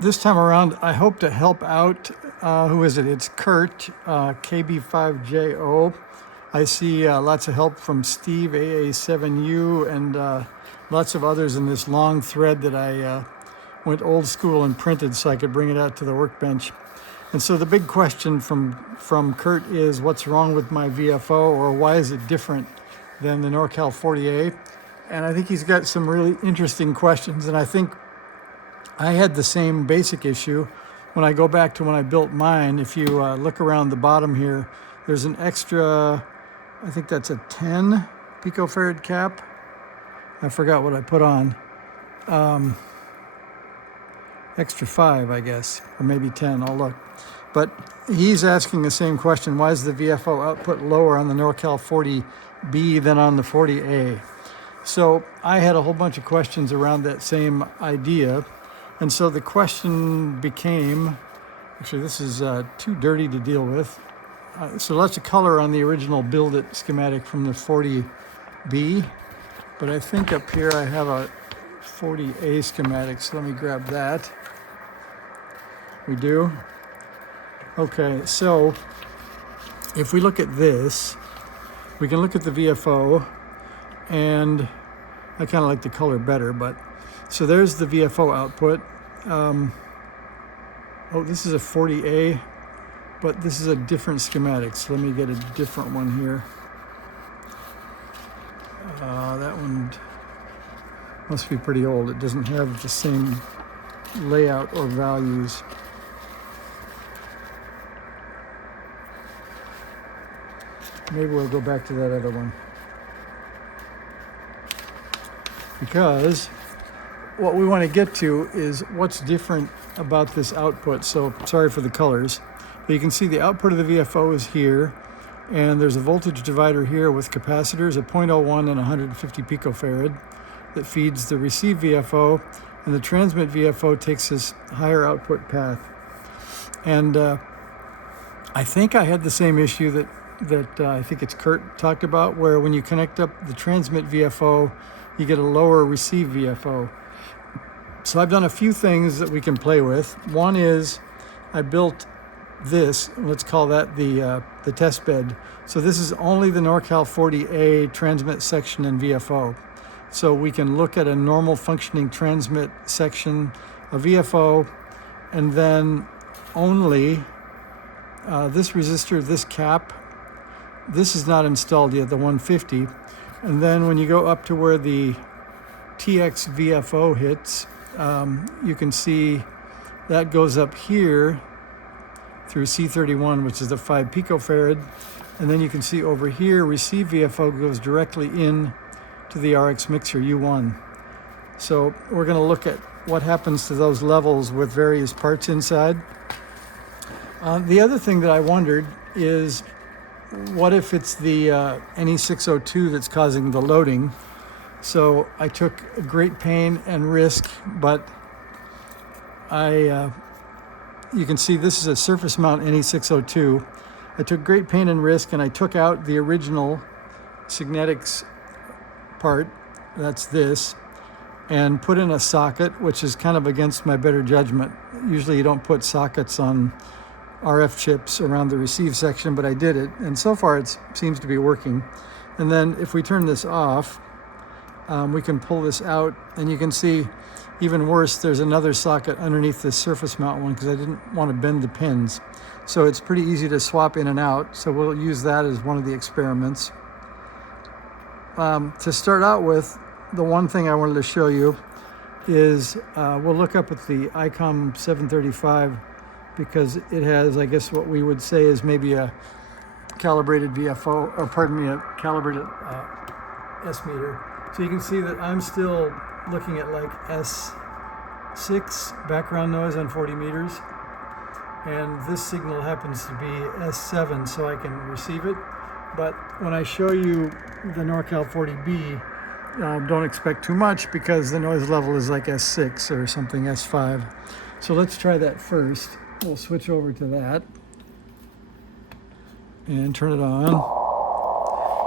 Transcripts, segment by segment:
This time around, I hope to help out, who is it? It's Curt KB5JO. I see lots of help from Steve AA7U and lots of others in this long thread that I went old school and printed so I could bring it out to the workbench. And so the big question from Curt is, what's wrong with my VFO, or why is it different than the NorCal 40A? And I think he's got some really interesting questions, and I think I had the same basic issue when I go back to when I built mine. If you look around the bottom here, there's an extra, I think that's a 10 picofarad cap. I forgot what I put on. Extra 5, I guess, or maybe 10, I'll look. But he's asking the same question: why is the VFO output lower on the NorCal 40B than on the 40A? So I had a whole bunch of questions around that same idea. And so the question became, actually this is too dirty to deal with. So lots of color on the original Build It schematic from the 40B. But I think up here I have a 40A schematic, so let me grab that. We do? Okay, so if we look at this, we can look at the VFO, and I kind of like the color better, but so there's the VFO output. Oh, this is a 40A, but this is a different schematic, so let me get a different one here. That one must be pretty old. It doesn't have the same layout or values. Maybe we'll go back to that other one, because what we want to get to is what's different about this output. So sorry for the colors, but you can see the output of the VFO is here, and there's a voltage divider here with capacitors at 0.01 and 150 picofarad that feeds the receive VFO, and the transmit VFO takes this higher output path. And I think I had the same issue that I think it's Curt talked about, where when you connect up the transmit VFO, you get a lower receive VFO. So I've done a few things that we can play with. One is I built this, let's call that the test bed. So this is only the NorCal 40A transmit section and VFO. So we can look at a normal functioning transmit section, a VFO, and then only this resistor, this cap. This is not installed yet, the 150. And then when you go up to where the TX VFO hits, you can see that goes up here through C31, which is the 5 picofarad. And then you can see over here, receive VFO goes directly in to the RX mixer U1. So we're going to look at what happens to those levels with various parts inside. The other thing that I wondered is, what if it's the NE602 that's causing the loading? So I took great pain and risk, but you can see this is a surface mount NE602. I took great pain and risk, and I took out the original Signetics part, that's this, and put in a socket, which is kind of against my better judgment. Usually you don't put sockets on RF chips around the receive section, but I did it, and so far it seems to be working. And then if we turn this off, we can pull this out, and you can see, even worse, there's another socket underneath this surface mount one because I didn't want to bend the pins. So it's pretty easy to swap in and out, so we'll use that as one of the experiments. To start out with, the one thing I wanted to show you is we'll look up at the ICOM 735, because it has, I guess, what we would say is maybe a calibrated VFO, or pardon me, a calibrated S meter. So you can see that I'm still looking at like S6 background noise on 40 meters. And this signal happens to be S7, so I can receive it. But when I show you the NorCal 40B, don't expect too much, because the noise level is like S6 or something, S5. So let's try that first. We'll switch over to that and turn it on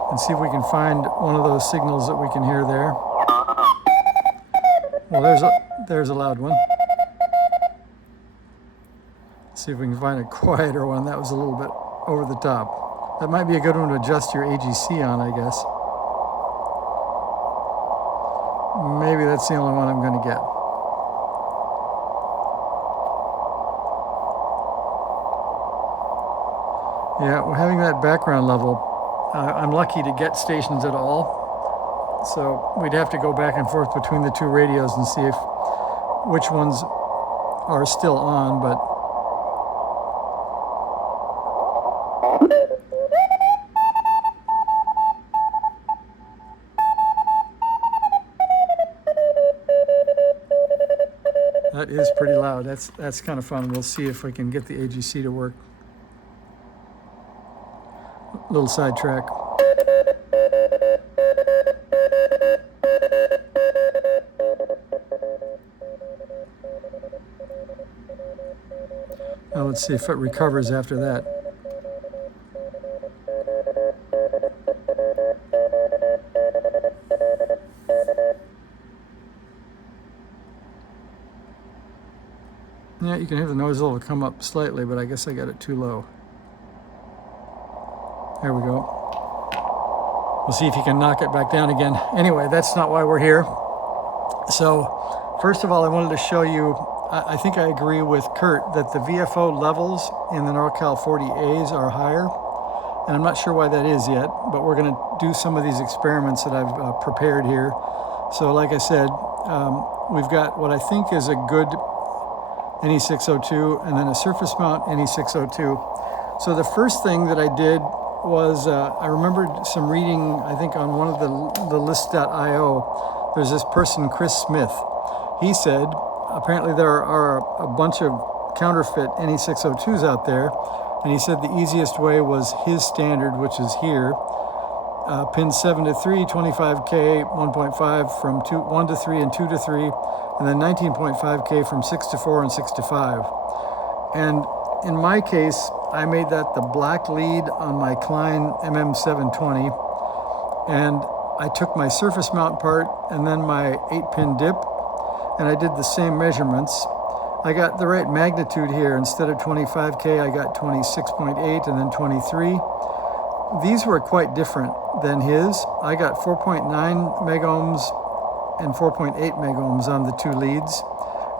and see if we can find one of those signals that we can hear there. Well, there's a loud one. See if we can find a quieter one. That was a little bit over the top. That might be a good one to adjust your AGC on, I guess. Maybe that's the only one I'm going to get. Yeah, well, having that background level, I'm lucky to get stations at all. So we'd have to go back and forth between the two radios and see if which ones are still on, but that is pretty loud. That's kind of fun. We'll see if we can get the AGC to work. Little sidetrack. Now let's see if it recovers after that. Yeah, you can hear the noise level come up slightly, but I guess I got it too low. There we go. We'll see if you can knock it back down again. Anyway, that's not why we're here. So, first of all, I wanted to show you, I think I agree with Curt that the VFO levels in the NorCal 40As are higher. And I'm not sure why that is yet, but we're going to do some of these experiments that I've prepared here. So, like I said, we've got what I think is a good NE602 and then a surface mount NE602. So the first thing that I did was I remembered some reading, I think on one of the list.io, there's this person, Chris Smith. He said, apparently there are a bunch of counterfeit NE602s out there, and he said the easiest way was his standard, which is here, pins 7 to 3, 25K, 1.5 from 1 to 3 and 2 to 3, and then 19.5K from 6 to 4 and 6 to 5. And in my case, I made that the black lead on my Klein MM720, and I took my surface mount part and then my 8-pin dip, and I did the same measurements. I got the right magnitude here. Instead of 25K, I got 26.8 and then 23. These were quite different than his. I got 4.9 megohms and 4.8 megohms on the two leads.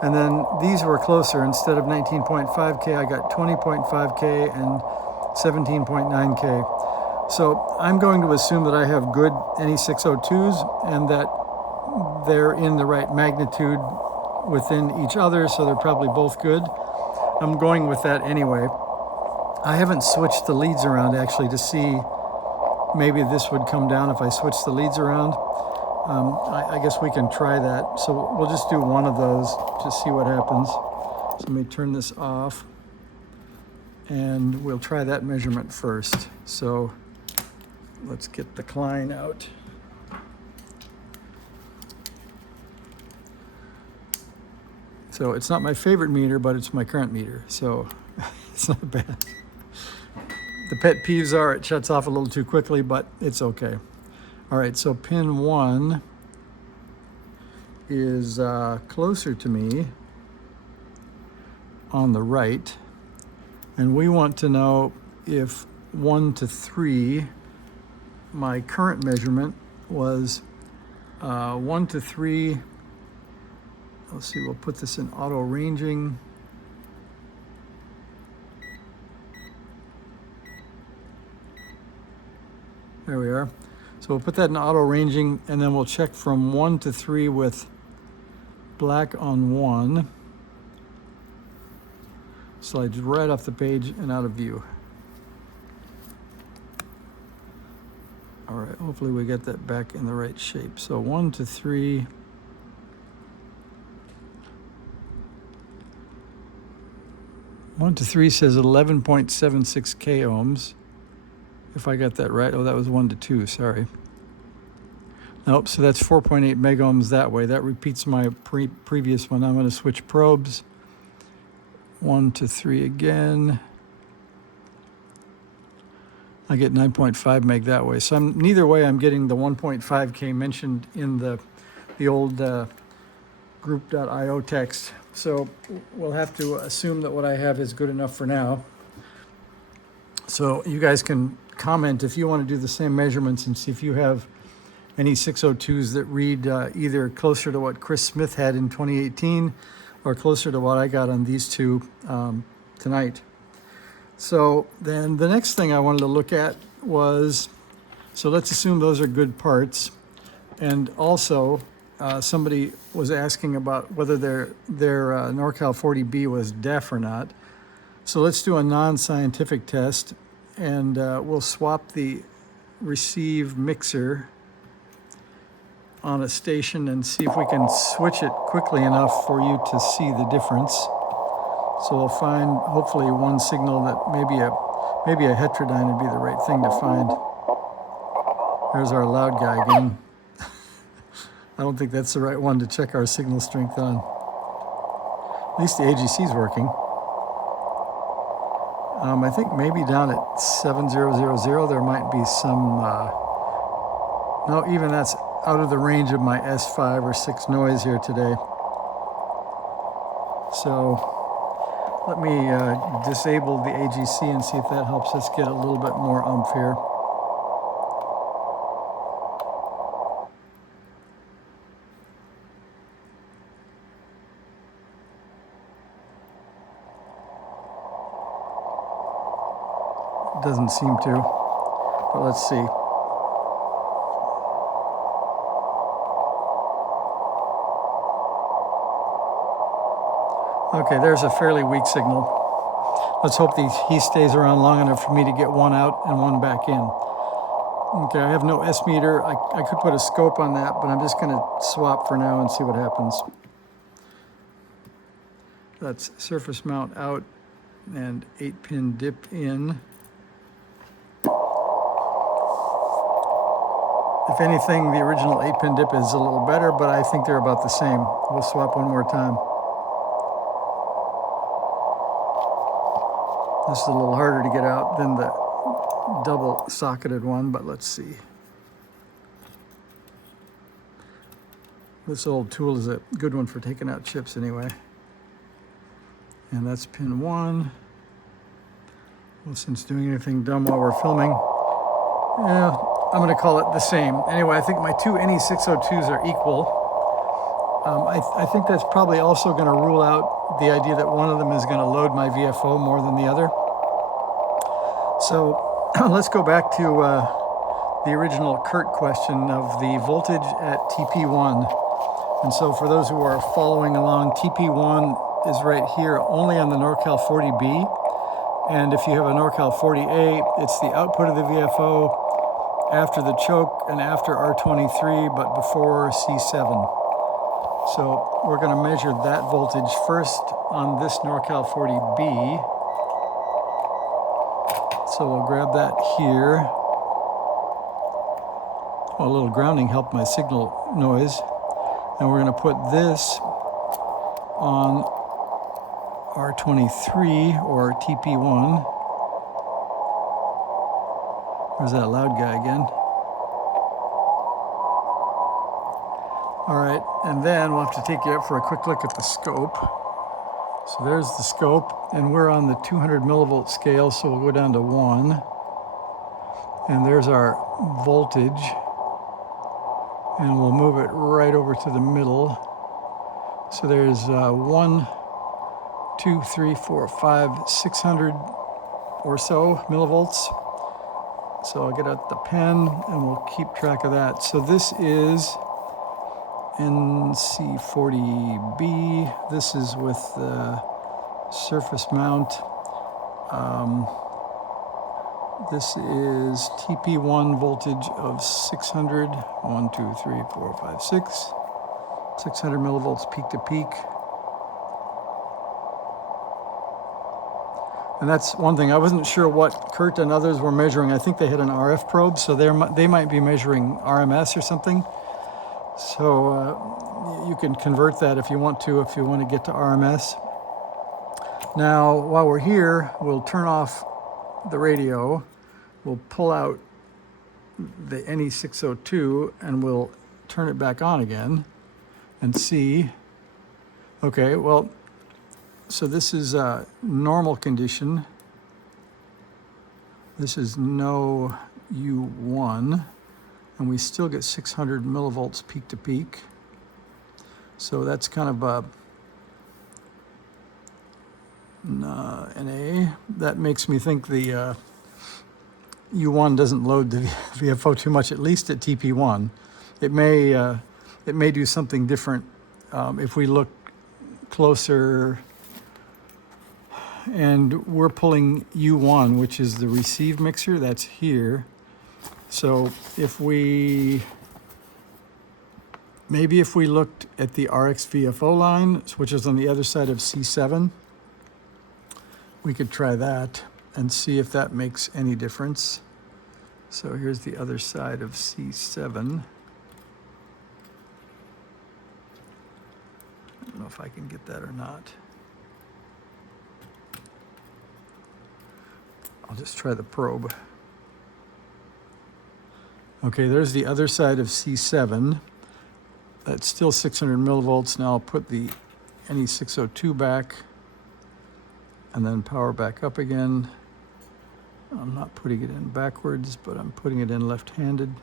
And then these were closer. Instead of 19.5K, I got 20.5K and 17.9K. So I'm going to assume that I have good NE602s and that they're in the right magnitude within each other, so they're probably both good. I'm going with that anyway. I haven't switched the leads around actually to see maybe this would come down if I switch the leads around. I guess we can try that. So we'll just do one of those to see what happens. So let me turn this off and we'll try that measurement first. So let's get the Klein out. So it's not my favorite meter, but it's my current meter, so it's not bad. The pet peeves are it shuts off a little too quickly, but it's okay. All right, so pin 1 is closer to me on the right, and we want to know if 1 to 3, my current measurement was 1 to 3. Let's see, we'll put this in auto ranging. There we are. So we'll put that in auto ranging, and then we'll check from 1 to 3 with black on 1. Slides right off the page and out of view. All right, hopefully we get that back in the right shape. So 1 to 3. One to 3 says 11.76 K ohms. If I got that right. Oh, that was 1 to 2, sorry. Nope, so that's 4.8 megohms that way. That repeats my previous one. I'm going to switch probes. 1 to 3 again. I get 9.5 meg that way. So neither way I'm getting the 1.5K mentioned in the old group.io text. So we'll have to assume that what I have is good enough for now. So you guys can comment if you want to do the same measurements and see if you have any 602s that read either closer to what Chris Smith had in 2018 or closer to what I got on these two tonight. So then the next thing I wanted to look at was, so let's assume those are good parts. And also somebody was asking about whether their NorCal 40B was deaf or not. So let's do a non-scientific test, and we'll swap the receive mixer on a station and see if we can switch it quickly enough for you to see the difference. So we'll find hopefully one signal that maybe a heterodyne would be the right thing to find. There's our loud guy again. I don't think that's the right one to check our signal strength on. At least the AGC is working. I think maybe down at 7000 there might be some, no, even that's out of the range of my S5 or 6 noise here today. So let me disable the AGC and see if that helps us get a little bit more oomph here. Doesn't seem to, but let's see. Okay, there's a fairly weak signal. Let's hope he stays around long enough for me to get one out and one back in. Okay, I have no S meter. I could put a scope on that, but I'm just going to swap for now and see what happens. That's surface mount out and 8-pin dip in. If anything, the original 8-pin dip is a little better, but I think they're about the same. We'll swap one more time. This is a little harder to get out than the double socketed one, but let's see. This old tool is a good one for taking out chips anyway. And that's pin 1. Well, since doing anything dumb while we're filming, yeah, I'm going to call it the same. Anyway, I think my two NE602s are equal. I think that's probably also going to rule out the idea that one of them is going to load my VFO more than the other. So let's go back to the original Curt question of the voltage at TP1. And so for those who are following along, TP1 is right here only on the NorCal 40B. And if you have a NorCal 40A, it's the output of the VFO after the choke and after R23, but before C7. So we're going to measure that voltage first on this NorCal 40B. So we'll grab that here. Oh, a little grounding helped my signal noise. And we're going to put this on R23 or TP1. There's that loud guy again. All right, and then we'll have to take you up for a quick look at the scope. So there's the scope, and we're on the 200 millivolt scale, so we'll go down to 1. And there's our voltage. And we'll move it right over to the middle. So there's 1, 2, 3, 4, 5, 600 or so millivolts. So I'll get out the pen and we'll keep track of that. So this is NC40B. This is with the surface mount. This is TP1 voltage of 600. 1, 2, 3, 4, 5, 6. 600 millivolts peak to peak. And that's one thing. I wasn't sure what Curt and others were measuring. I think they had an RF probe, so they might be measuring RMS or something. So you can convert that if you want to get to RMS. Now, while we're here, we'll turn off the radio. We'll pull out the NE602 and we'll turn it back on again and see Okay, well, so this is normal condition. This is no U1, and we still get 600 millivolts peak to peak. So that's kind of a NA. That makes me think the U1 doesn't load the VFO too much, at least at TP1. It may do something different if we look closer. And we're pulling U1, which is the receive mixer, that's here. So if we looked at the RX VFO line, which is on the other side of C7, we could try that and see if that makes any difference. So here's the other side of C7. I don't know if I can get that or not. I'll just try the probe. Okay, there's the other side of C7. That's still 600 millivolts. Now I'll put the NE602 back and then power back up again. I'm not putting it in backwards, but I'm putting it in left-handed.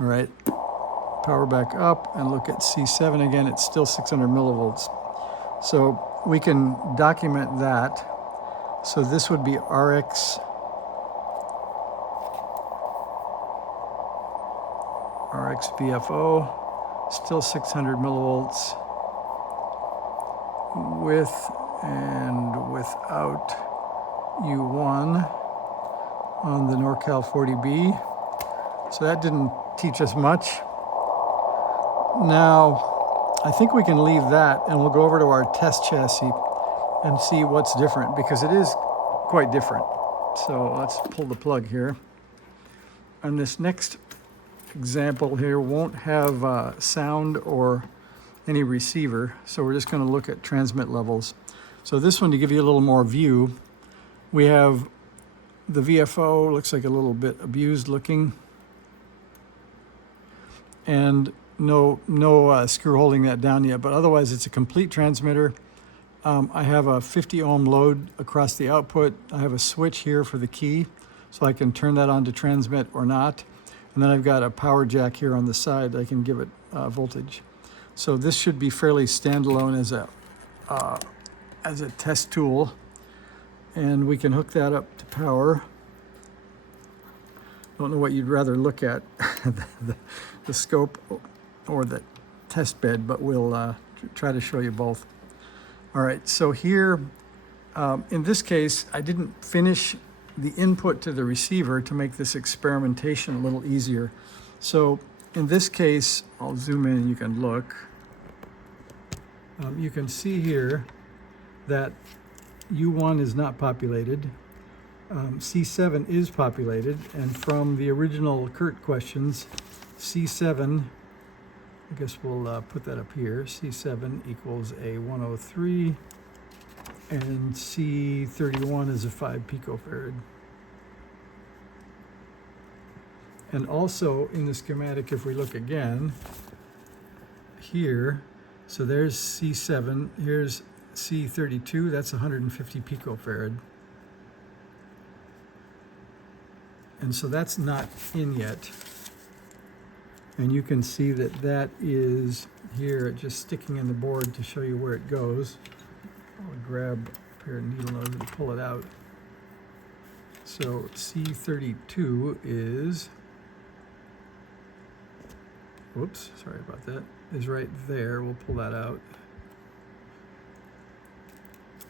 All right, power back up and look at C7 again. It's still 600 millivolts. So we can document that. So this would be RX VFO, still 600 millivolts with and without U1 on the NorCal 40B. So that didn't teach us much. Now, I think we can leave that and we'll go over to our test chassis and see what's different, because it is quite different. So let's pull the plug here. And this next example here won't have sound or any receiver, so we're just going to look at transmit levels. So this one, to give you a little more view, we have the VFO, looks like a little bit abused looking, and no screw holding that down yet, but otherwise it's a complete transmitter. I have a 50 ohm load across the output. I have a switch here for the key, so I can turn that on to transmit or not. And then I've got a power jack here on the side. I can give it voltage. So this should be fairly standalone as a test tool. And we can hook that up to power. Don't know what you'd rather look at, the scope or the test bed, but we'll try to show you both. All right, so here, in this case, I didn't finish the input to the receiver to make this experimentation a little easier. So in this case, I'll zoom in and you can look. You can see here that U1 is not populated. C7 is populated, and from the original Curt questions, C7, I guess we'll put that up here, C7 equals a 103, and C31 is a 5 picofarad. And also in the schematic, if we look again, here, so there's C7, here's C32, that's 150 picofarad. And so that's not in yet. And you can see that that is here, just sticking in the board to show you where it goes. I'll grab a pair of needle nose and pull it out. So C32 is, whoops, sorry about that, is right there. We'll pull that out.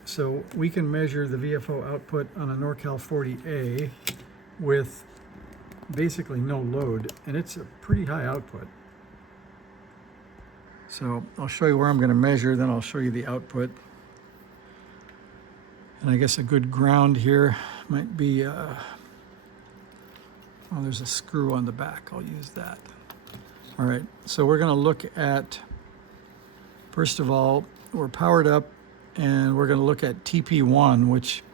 So we can measure the VFO output on a NorCal 40A with basically no load, and it's a pretty high output. So I'll show you where I'm going to measure, then I'll show you the output. And I guess a good ground here might be, oh, there's a screw on the back. I'll use that. All right, so we're going to look at, first of all, we're powered up, and we're going to look at TP1, which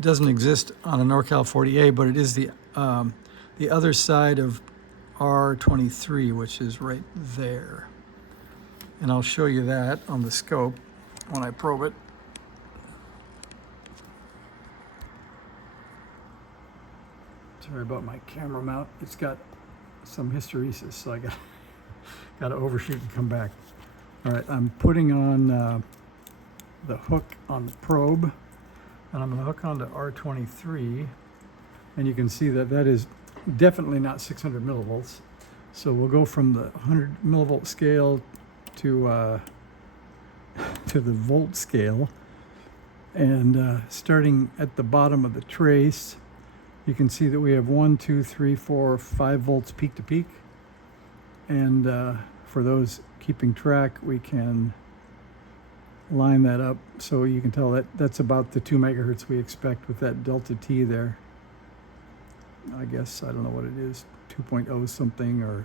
doesn't exist on a NorCal 40A, but it is the other side of R23, which is right there. And I'll show you that on the scope when I probe it. Sorry about my camera mount. It's got some hysteresis, so I got to overshoot and come back. All right, I'm putting on the hook on the probe, and I'm going to hook onto R23, and you can see that that is definitely not 600 millivolts. So we'll go from the 100 millivolt scale to the volt scale, and starting at the bottom of the trace, you can see that we have 1, 2, 3, 4, 5 volts peak to peak. And for those keeping track, we can line that up so you can tell that that's about the 2 megahertz we expect with that delta T there. I guess, I don't know what it is, 2.0 something or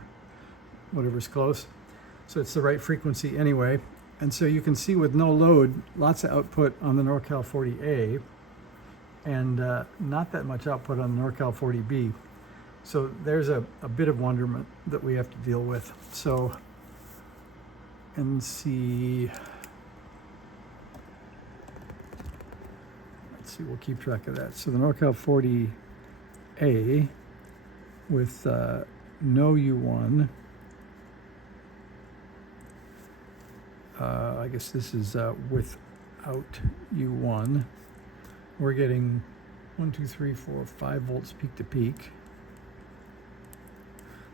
whatever's close. So it's the right frequency anyway. And so you can see with no load, lots of output on the NorCal 40A, and not that much output on the NorCal 40B. So there's a bit of wonderment that we have to deal with. So NC, let's see, we'll keep track of that. So the NorCal 40A with no U1, I guess this is without U1. We're getting 1, 2, 3, 4, 5 volts peak to peak.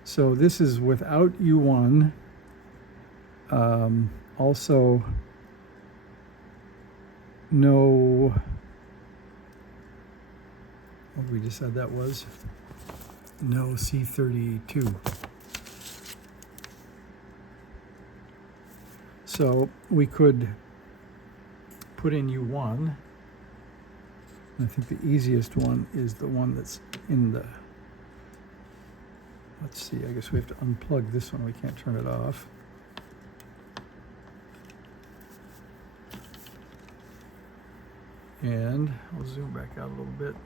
So this is without U1. Also, no, what did we just said that was? No C32. So we could put in U1. I think the easiest one is the one that's in the, let's see, I guess we have to unplug this one. We can't turn it off. And I'll zoom back out a little bit.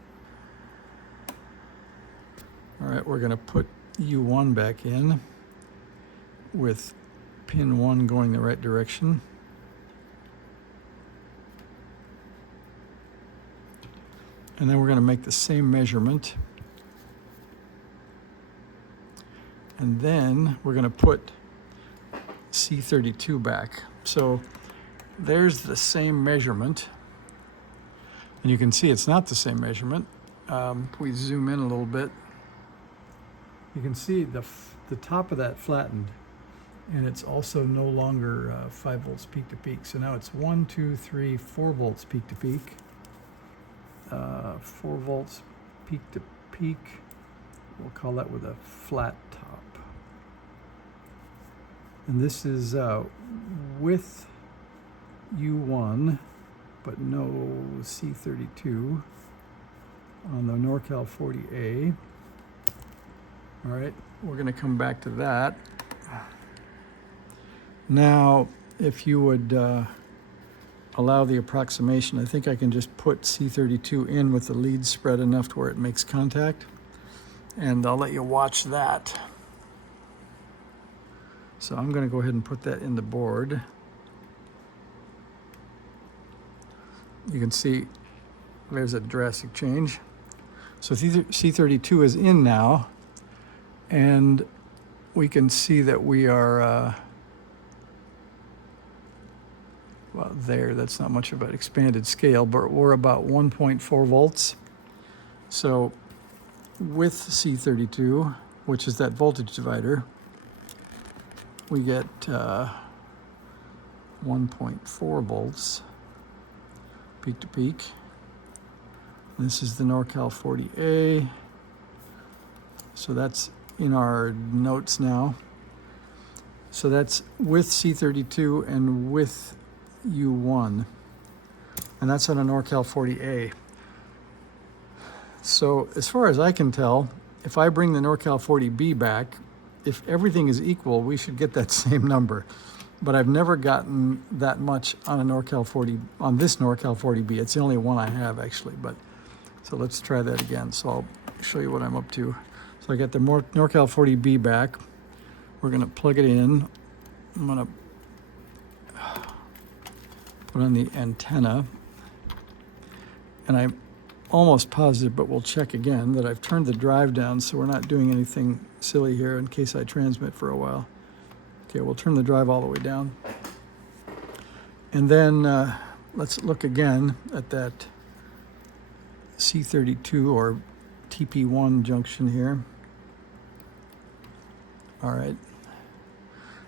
All right, we're going to put U1 back in with pin 1 going the right direction. And then we're going to make the same measurement. And then we're going to put C32 back. So there's the same measurement. And you can see it's not the same measurement. If we zoom in a little bit, you can see the top of that flattened. And it's also no longer 5 volts peak to peak. So now it's 1, 2, 3, 4 volts peak to peak. 4 volts peak to peak. We'll call that with a flat top. And this is with U1, but no C32 on the NorCal 40A. All right, we're going to come back to that. Now, if you would allow the approximation, I think I can just put C32 in with the lead spread enough to where it makes contact, and I'll let you watch that. So I'm going to go ahead and put that in the board. You can see there's a drastic change. So C32 is in now, and we can see that we are well, there, that's not much of an expanded scale, but we're about 1.4 volts. So with C32, which is that voltage divider, we get 1.4 volts peak to peak. This is the NorCal 40A. So that's in our notes now. So that's with C32 and with U1, and that's on a NorCal 40A. So as far as I can tell, if I bring the NorCal 40B back, if everything is equal, we should get that same number. But I've never gotten that much on a NorCal 40, on this NorCal 40B. It's the only one I have actually, but so let's try that again. So I'll show you what I'm up to. So I got the NorCal 40B back. We're gonna plug it in. I'm gonna put on the antenna. And I'm almost positive, but we'll check again, that I've turned the drive down so we're not doing anything silly here in case I transmit for a while. Okay, we'll turn the drive all the way down. And then let's look again at that C32 or TP1 junction here. All right.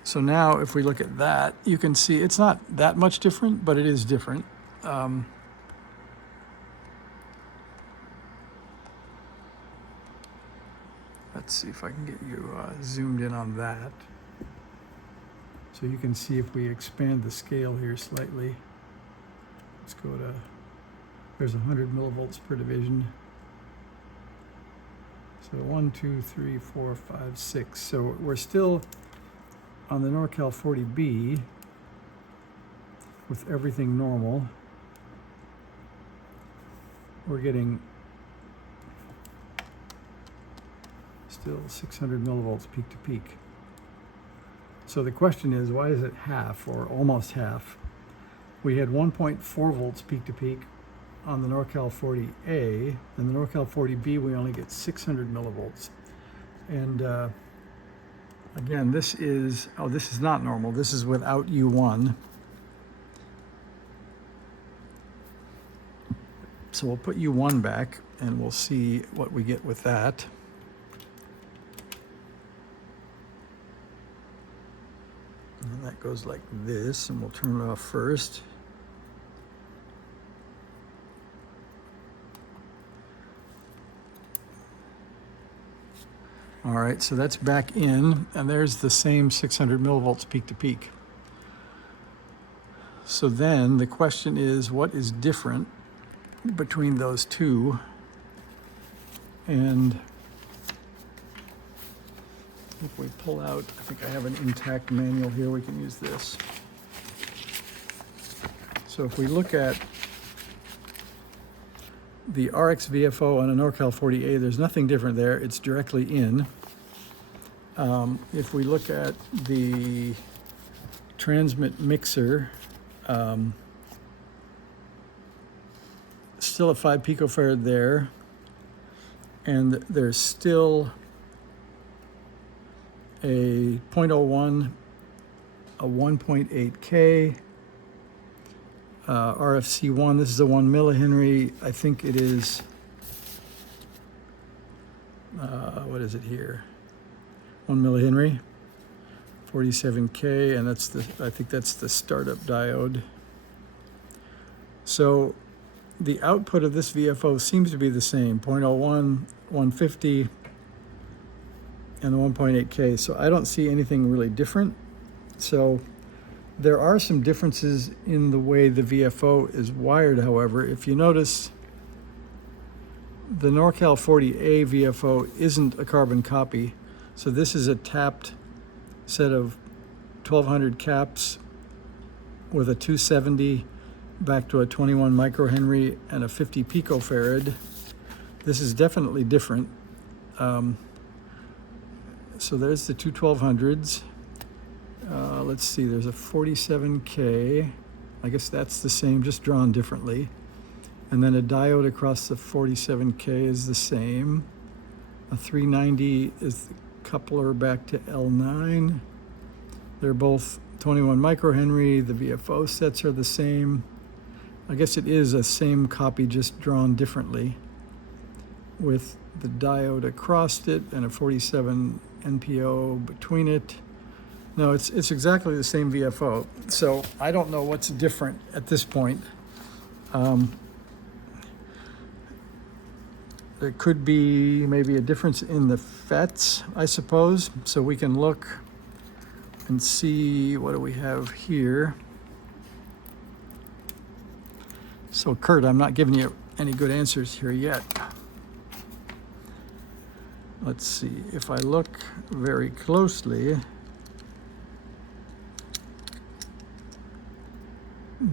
So now if we look at that, you can see it's not that much different, but it is different. Let's see if I can get you zoomed in on that. So you can see if we expand the scale here slightly. Let's go to, there's 100 millivolts per division. So 1, 2, 3, 4, 5, 6. So we're still on the NC40B with everything normal. We're getting still 600 millivolts peak to peak. So the question is, why is it half or almost half? We had 1.4 volts peak to peak on the NC40A, and the NC40B we only get 600 millivolts. And again, this is not normal. This is without U1. So we'll put U1 back and we'll see what we get with that. And that goes like this, and we'll turn it off first. All right, so that's back in, and there's the same 600 millivolts peak to peak. So then the question is, what is different between those two? And if we pull out, I think I have an intact manual here, we can use this. So if we look at the RX VFO on a NC40A, there's nothing different there, it's directly in. If we look at the transmit mixer, still a 5 picofarad there, and there's still a 0.01, a 1.8K, RFC1. This is a 1 millihenry. I think it is, what is it here? 1 millihenry, 47K, and that's the, I think that's the startup diode. So the output of this VFO seems to be the same, 0.01, 150, and the 1.8K. So I don't see anything really different. So there are some differences in the way the VFO is wired, however. If you notice, the NC40A VFO isn't a carbon copy. So this is a tapped set of 1200 caps with a 270 back to a 21 microhenry and a 50 picofarad. This is definitely different. So there's the two 1200s. Let's see, there's a 47K. I guess that's the same, just drawn differently. And then a diode across the 47K is the same. A 390 is the coupler back to L9. They're both 21 microhenry. The VFO sets are the same. I guess it is a same copy, just drawn differently, with the diode across it and a 47 NPO between it. No, it's exactly the same VFO. So I don't know what's different at this point. There could be maybe a difference in the FETs, I suppose. So we can look and see, what do we have here? So Curt, I'm not giving you any good answers here yet. Let's see, if I look very closely,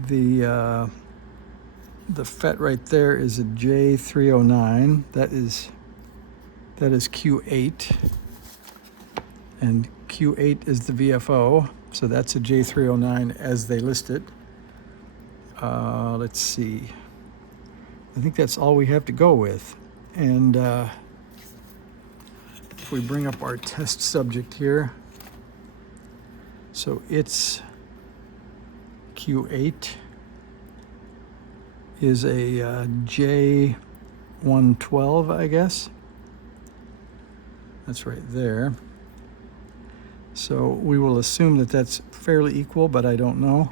the FET right there is a J309. That is Q8, and Q8 is the VFO, so that's a J309 as they list it. Let's see. I think that's all we have to go with. And if we bring up our test subject here, so it's Q8 is a J112, I guess. That's right there. So we will assume that that's fairly equal, but I don't know.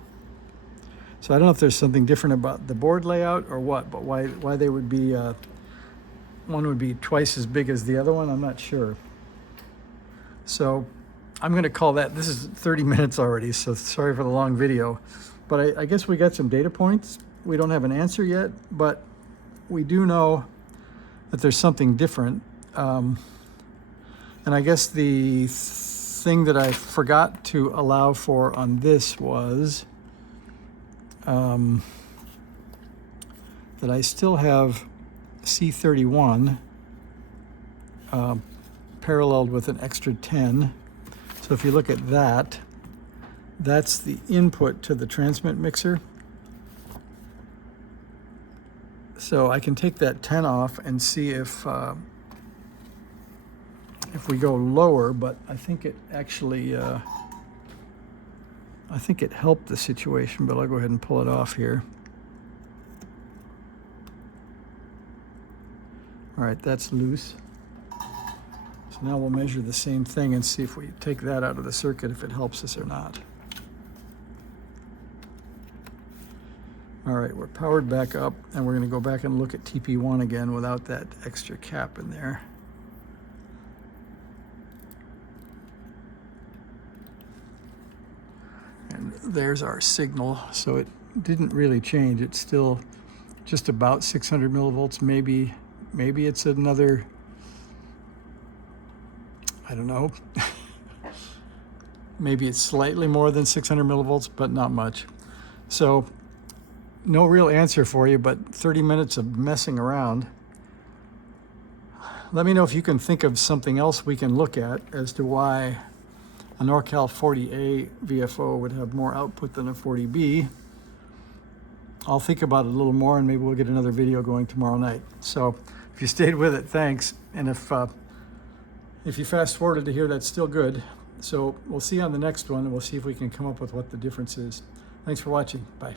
So I don't know if there's something different about the board layout or what, but why they would be, one would be twice as big as the other one, I'm not sure. So I'm going to call that, this is 30 minutes already, so sorry for the long video. But I guess we got some data points. We don't have an answer yet, but we do know that there's something different. And I guess the thing that I forgot to allow for on this was that I still have C31 paralleled with an extra 10. So if you look at that, that's the input to the transmit mixer. So I can take that 10 off and see if we go lower, but I think it actually, I think it helped the situation, but I'll go ahead and pull it off here. All right, that's loose. So now we'll measure the same thing and see if we take that out of the circuit, if it helps us or not. All right, we're powered back up, and we're going to go back and look at TP1 again without that extra cap in there. And there's our signal. So it didn't really change. It's still just about 600 millivolts. Maybe it's another, I don't know. Maybe it's slightly more than 600 millivolts, but not much. So no real answer for you, but 30 minutes of messing around. Let me know if you can think of something else we can look at as to why a NC40A VFO would have more output than a 40B. I'll think about it a little more, and maybe we'll get another video going tomorrow night. So if you stayed with it, thanks. And if you fast forwarded to here, that's still good. So we'll see you on the next one, and we'll see if we can come up with what the difference is. Thanks for watching. Bye.